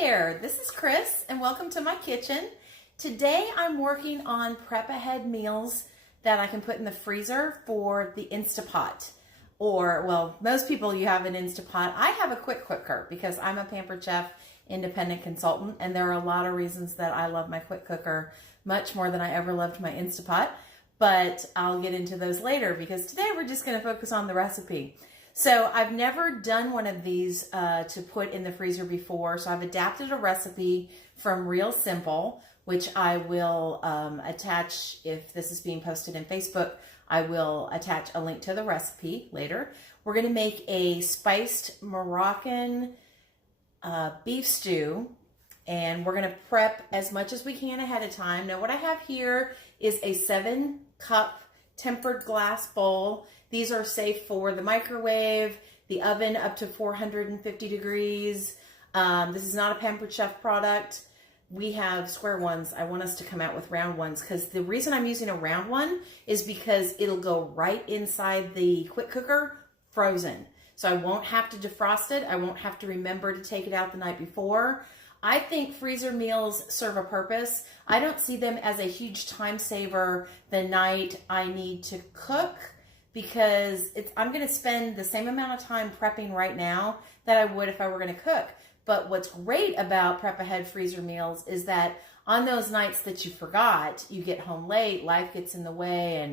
there, this is Chris and welcome to my kitchen. Today I'm working on prep ahead meals that I can put in the freezer for the Instantpot. Or, well, most people you have an Instantpot. I have a quick cooker because I'm a Pampered Chef independent consultant, and there are a lot of reasons that I love my quick cooker much more than I ever loved my Instantpot, but I'll get into those later because today we're just going to focus on the recipe. So I've never done one of these to put in the freezer before, so I've adapted a recipe from Real Simple, which I will attach. If this is being posted in Facebook, I will attach a link to the recipe later. We're going to make a spiced Moroccan beef stew, and we're going to prep as much as we can ahead of time. Now what I have here is a 7-cup tempered glass bowl. These are safe for the microwave, the oven up to 450 degrees. This is not a Pampered Chef product. We have square ones. I want us to come out with round ones because the reason I'm using a round one is because it'll go right inside the quick cooker frozen. So I won't have to defrost it. I won't have to remember to take it out the night before. I think freezer meals serve a purpose. I don't see them as a huge time saver the night I need to cook, because I'm going to spend the same amount of time prepping right now that I would if I were going to cook. But what's great about prep ahead freezer meals is that on those nights that you forgot, you get home late, life gets in the way,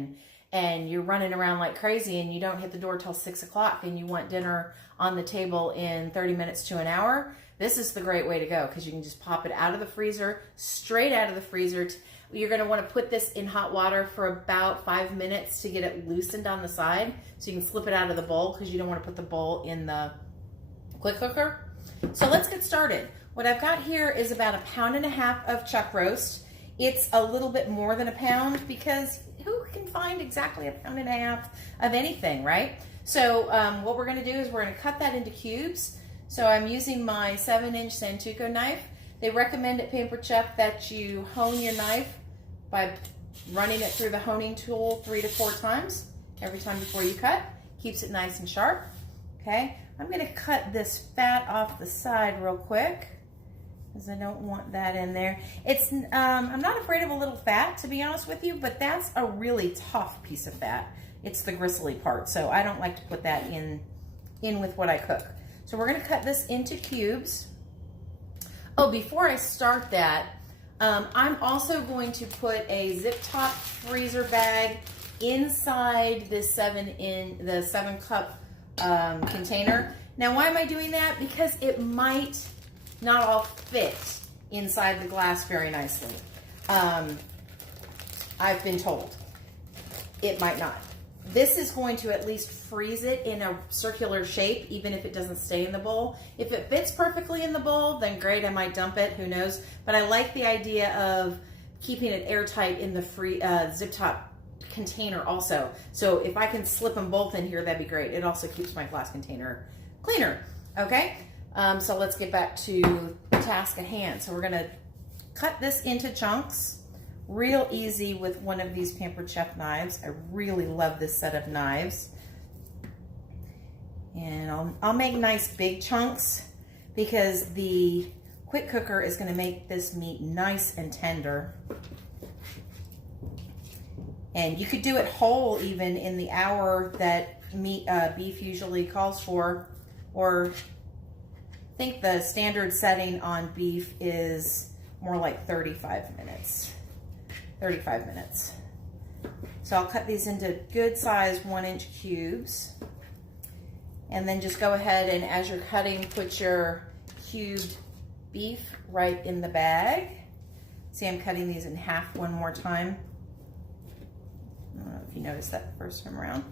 and you're running around like crazy and you don't hit the door till 6 o'clock and you want dinner on the table in 30 minutes to an hour. This is the great way to go because you can just pop it out of the freezer, straight out of the freezer. You're going to want to put this in hot water for about 5 minutes to get it loosened on the side so you can slip it out of the bowl because you don't want to put the bowl in the quick cooker. So let's get started. What I've got here is about 1.5 pounds of chuck roast. It's a little bit more than a pound because who can find exactly 1.5 pounds of anything, right? So what we're going to do is we're going to cut that into cubes. So I'm using my 7-inch Santoku knife. They recommend at Pampered Chef that you hone your knife by running it through the honing tool 3 to 4 times every time before you cut. Keeps it nice and sharp. Okay, I'm going to cut this fat off the side real quick because I don't want that in there. I'm not afraid of a little fat, to be honest with you, but that's a really tough piece of fat. It's the gristly part, so I don't like to put that in with what I cook. So we're going to cut this into cubes. Oh, before I start that, I'm also going to put a zip top freezer bag inside this 7-cup container. Now, why am I doing that? Because it might not all fit inside the glass very nicely. I've been told it might not. This is going to at least freeze it in a circular shape, even if it doesn't stay in the bowl. If it fits perfectly in the bowl, then great, I might dump it, who knows. But I like the idea of keeping it airtight in the free zip top container also. So if I can slip them both in here, that'd be great. It also keeps my glass container cleaner, okay? So let's get back to the task at hand. So we're gonna cut this into chunks. Real easy with one of these Pampered Chef knives. I really love this set of knives. And I'll make nice big chunks because the quick cooker is going to make this meat nice and tender. And you could do it whole even in the hour that beef usually calls for, or I think the standard setting on beef is more like 35 minutes. 35 minutes. So I'll cut these into good size 1-inch cubes. And then just go ahead and as you're cutting, put your cubed beef right in the bag. See, I'm cutting these in half one more time. I don't know if you noticed that the first time around.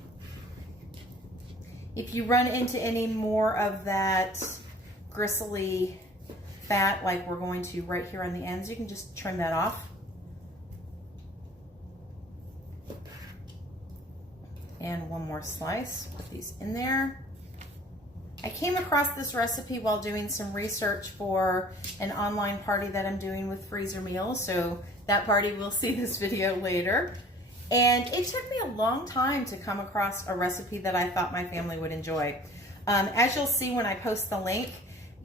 If you run into any more of that gristly fat like we're going to right here on the ends, you can just trim that off. And one more slice, put these in there. I came across this recipe while doing some research for an online party that I'm doing with freezer meals. So that party will see this video later. And it took me a long time to come across a recipe that I thought my family would enjoy. As you'll see when I post the link,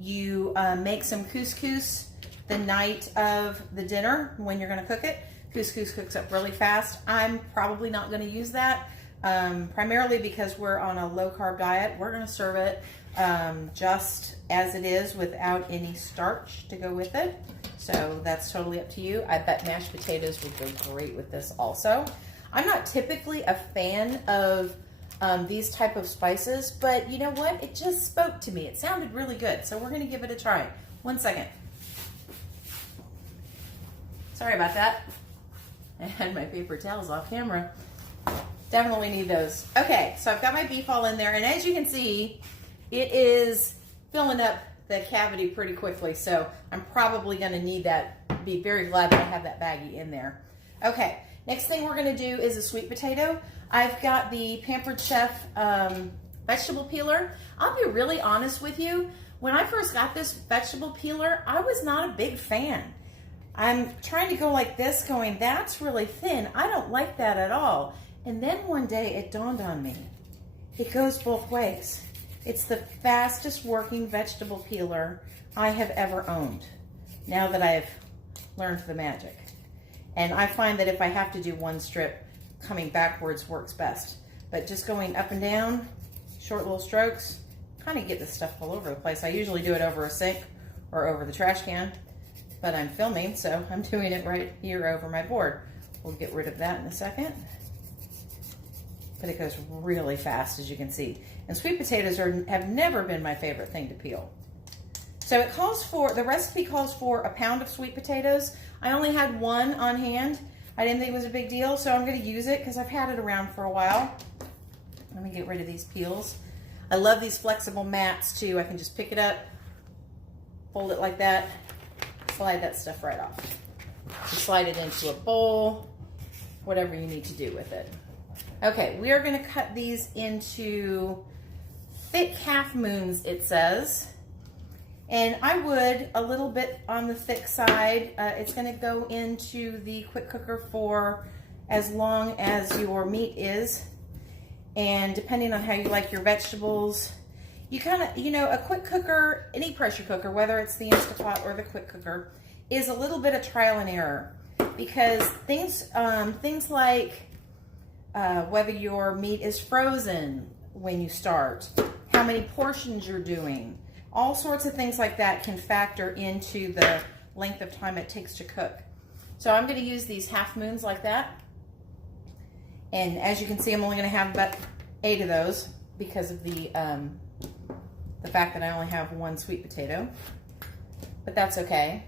you make some couscous the night of the dinner when you're going to cook it. Couscous cooks up really fast. I'm probably not going to use that, primarily because we're on a low-carb diet. We're going to serve it just as it is without any starch to go with it. So that's totally up to you. I bet mashed potatoes would go great with this also. I'm not typically a fan of these type of spices, but you know what? It just spoke to me. It sounded really good. So we're going to give it a try. 1 second. Sorry about that. I had my paper towels off camera. Definitely need those. Okay, so I've got my beef all in there, and as you can see, it is filling up the cavity pretty quickly, so I'm probably going to need that. Be very glad that I have that baggie in there. Okay, next thing we're going to do is a sweet potato. I've got the Pampered Chef vegetable peeler. I'll be really honest with you. When I first got this vegetable peeler, I was not a big fan. I'm trying to go like this, going, that's really thin. I don't like that at all. And then one day it dawned on me. It goes both ways. It's the fastest working vegetable peeler I have ever owned, now that I've learned the magic. And I find that if I have to do one strip, coming backwards works best. But just going up and down, short little strokes, kind of get this stuff all over the place. I usually do it over a sink or over the trash can, but I'm filming, so I'm doing it right here over my board. We'll get rid of that in a second. But it goes really fast, as you can see. And sweet potatoes have never been my favorite thing to peel. So it calls for, the recipe calls for a pound of sweet potatoes. I only had one on hand. I didn't think it was a big deal, so I'm going to use it because I've had it around for a while. Let me get rid of these peels. I love these flexible mats too. I can just pick it up, fold it like that, slide that stuff right off. You slide it into a bowl, whatever you need to do with it. Okay, we are going to cut these into thick half moons, it says. And I would a little bit on the thick side. It's going to go into the quick cooker for as long as your meat is. And depending on how you like your vegetables, you kind of, you know, a quick cooker, any pressure cooker, whether it's the Instantpot or the quick cooker, is a little bit of trial and error. Because things like whether your meat is frozen when you start, how many portions you're doing, all sorts of things like that can factor into the length of time it takes to cook. So I'm going to use these half moons like that. And as you can see, I'm only going to have about 8 of those because of the fact that I only have one sweet potato. But that's okay.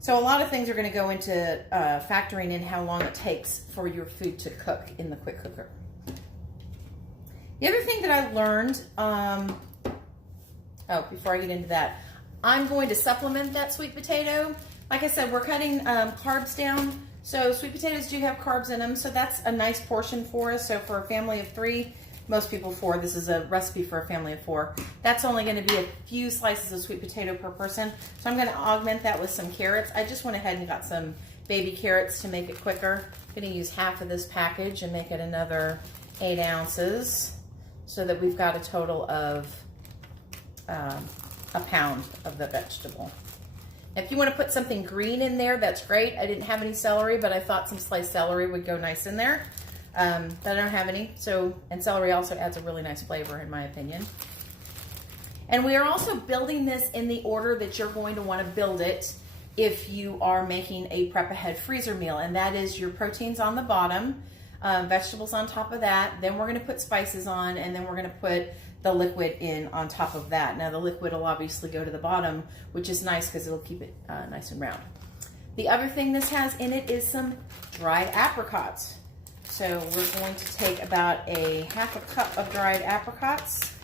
So a lot of things are going to go into factoring in how long it takes for your food to cook in the quick cooker. The other thing that I learned, before I get into that, I'm going to supplement that sweet potato. Like I said, we're cutting carbs down. So sweet potatoes do have carbs in them, so that's a nice portion for us. So for a family of 3, most people 4, this is a recipe for a family of 4. That's only going to be a few slices of sweet potato per person. So I'm going to augment that with some carrots. I just went ahead and got some baby carrots to make it quicker. I'm going to use half of this package and make it another 8 ounces so that we've got a total of a pound of the vegetable. If you want to put something green in there, that's great. I didn't have any celery, but I thought some sliced celery would go nice in there. But I don't have any. And celery also adds a really nice flavor, in my opinion. And we are also building this in the order that you're going to want to build it if you are making a prep ahead freezer meal. And that is your proteins on the bottom, vegetables on top of that. Then we're going to put spices on, and then we're going to put the liquid in on top of that. Now the liquid will obviously go to the bottom, which is nice because it'll keep it nice and round. The other thing this has in it is some dried apricots. So we're going to take about a half a cup of dried apricots.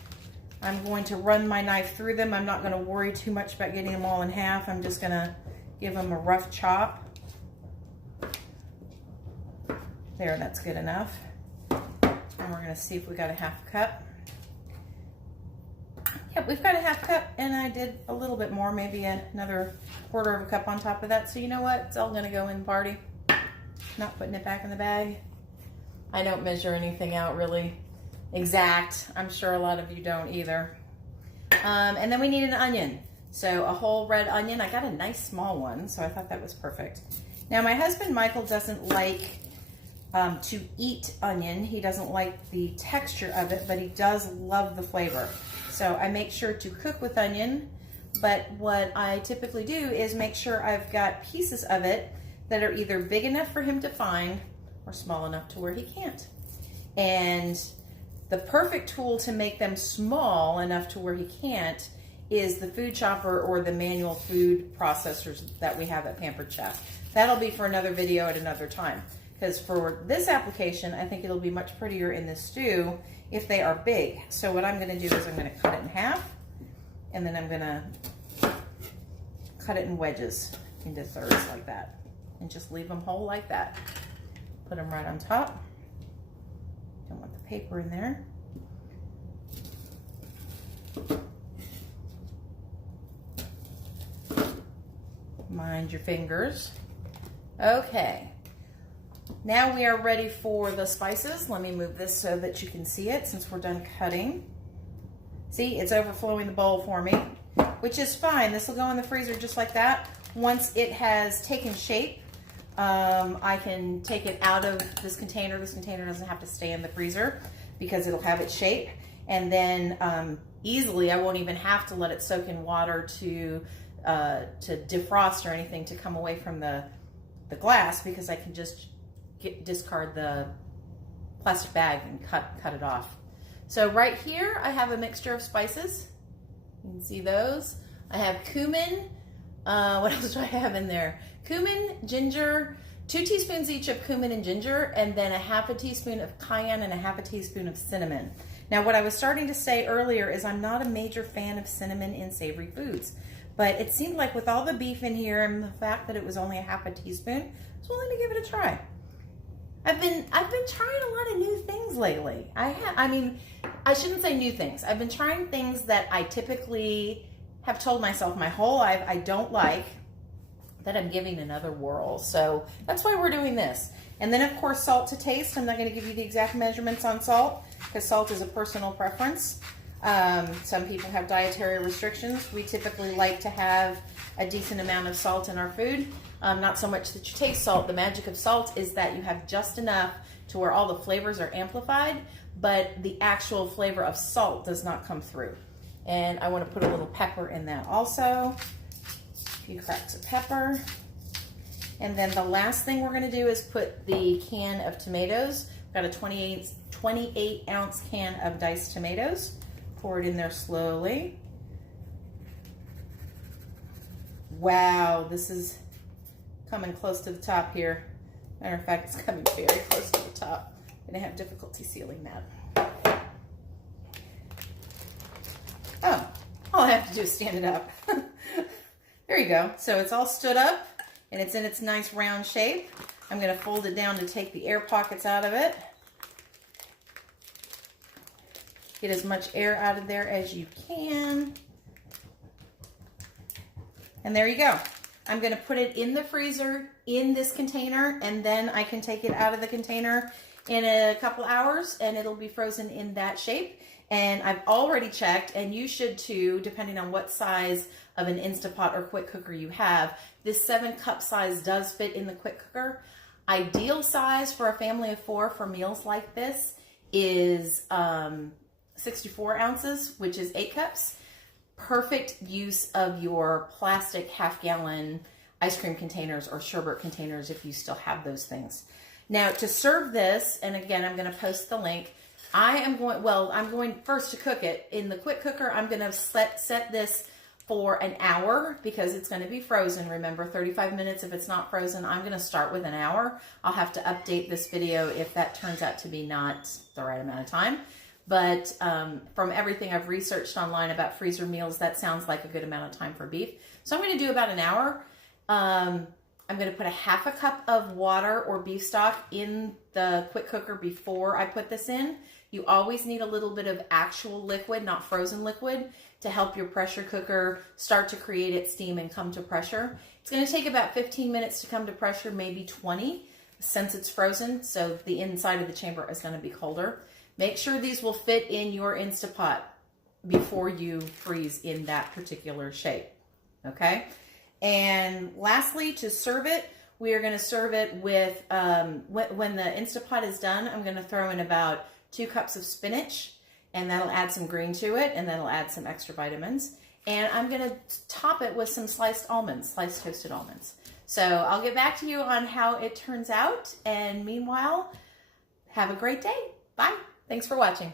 I'm going to run my knife through them. I'm not going to worry too much about getting them all in half. I'm just going to give them a rough chop. There, that's good enough. And we're going to see if we got a half cup. Yep, we've got a half cup, and I did a little bit more, maybe another quarter of a cup on top of that. So you know what? It's all going to go in the party. Not putting it back in the bag. I don't measure anything out really exact. I'm sure a lot of you don't either. And then we need an onion. So a whole red onion. I got a nice small one, so I thought that was perfect. Now my husband Michael doesn't like to eat onion. He doesn't like the texture of it, but he does love the flavor. So I make sure to cook with onion, but what I typically do is make sure I've got pieces of it that are either big enough for him to find or small enough to where he can't. And the perfect tool to make them small enough to where he can't is the food chopper or the manual food processors that we have at Pampered Chef. That'll be for another video at another time. Because for this application, I think it'll be much prettier in the stew if they are big. So what I'm gonna do is I'm gonna cut it in half, and then I'm gonna cut it in wedges into thirds like that. And just leave them whole like that. Put them right on top. Don't want the paper in there. Mind your fingers. Okay. Now we are ready for the spices. Let me move this so that you can see it since we're done cutting. See, it's overflowing the bowl for me, which is fine. This will go in the freezer just like that. Once it has taken shape, I can take it out of this container. This container doesn't have to stay in the freezer because it'll have its shape. And then easily, I won't even have to let it soak in water to defrost or anything to come away from the glass, because I can just discard the plastic bag and cut it off. So right here, I have a mixture of spices. You can see those. I have cumin. What else do I have in there? Cumin, ginger, 2 teaspoons each of cumin and ginger, and then a half a teaspoon of cayenne and a half a teaspoon of cinnamon. Now, what I was starting to say earlier is I'm not a major fan of cinnamon in savory foods, but it seemed like with all the beef in here and the fact that it was only a half a teaspoon, I was willing to give it a try. I've been trying a lot of new things lately. I mean, I shouldn't say new things. I've been trying things that I typically have told myself my whole life I don't like, that I'm giving another whirl. So that's why we're doing this. And then of course, salt to taste. I'm not gonna give you the exact measurements on salt because salt is a personal preference. Some people have dietary restrictions. We typically like to have a decent amount of salt in our food. Not so much that you taste salt. The magic of salt is that you have just enough to where all the flavors are amplified, but the actual flavor of salt does not come through. And I want to put a little pepper in that also. A few cracks of pepper. And then the last thing we're going to do is put the can of tomatoes. I've got a 28 ounce can of diced tomatoes. Pour it in there slowly. Wow, this is coming close to the top here. Matter of fact, it's coming very close to the top. I'm going to have difficulty sealing that. Oh, all I have to do is stand it up. There you go. So it's all stood up and it's in its nice round shape. I'm going to fold it down to take the air pockets out of it. Get as much air out of there as you can. And there you go. I'm going to put it in the freezer in this container, and then I can take it out of the container in a couple hours and it'll be frozen in that shape. And I've already checked, and you should too, depending on what size of an Instantpot or quick cooker you have. This 7-cup size does fit in the quick cooker. Ideal size for a family of 4 for meals like this is 64 ounces, which is 8 cups. Perfect use of your plastic half-gallon ice cream containers or sherbet containers if you still have those things. Now to serve this, and again, I'm going to post the link. I'm going first to cook it. In the quick cooker, I'm going to set this for an hour because it's going to be frozen. Remember, 35 minutes if it's not frozen. I'm going to start with an hour. I'll have to update this video if that turns out to be not the right amount of time. But from everything I've researched online about freezer meals, that sounds like a good amount of time for beef. So I'm going to do about an hour. I'm going to put a half a cup of water or beef stock in the quick cooker before I put this in. You always need a little bit of actual liquid, not frozen liquid, to help your pressure cooker start to create its steam and come to pressure. It's going to take about 15 minutes to come to pressure, maybe 20, since it's frozen, so the inside of the chamber is going to be colder. Make sure these will fit in your Instantpot. before you freeze in that particular shape. Okay. And lastly, to serve it, we are going to serve it with, when the Instantpot is done, I'm going to throw in about 2 cups of spinach, and that'll add some green to it, and that'll add some extra vitamins. And I'm going to top it with some sliced almonds, sliced toasted almonds. So I'll get back to you on how it turns out. And meanwhile, have a great day. Bye. Thanks for watching.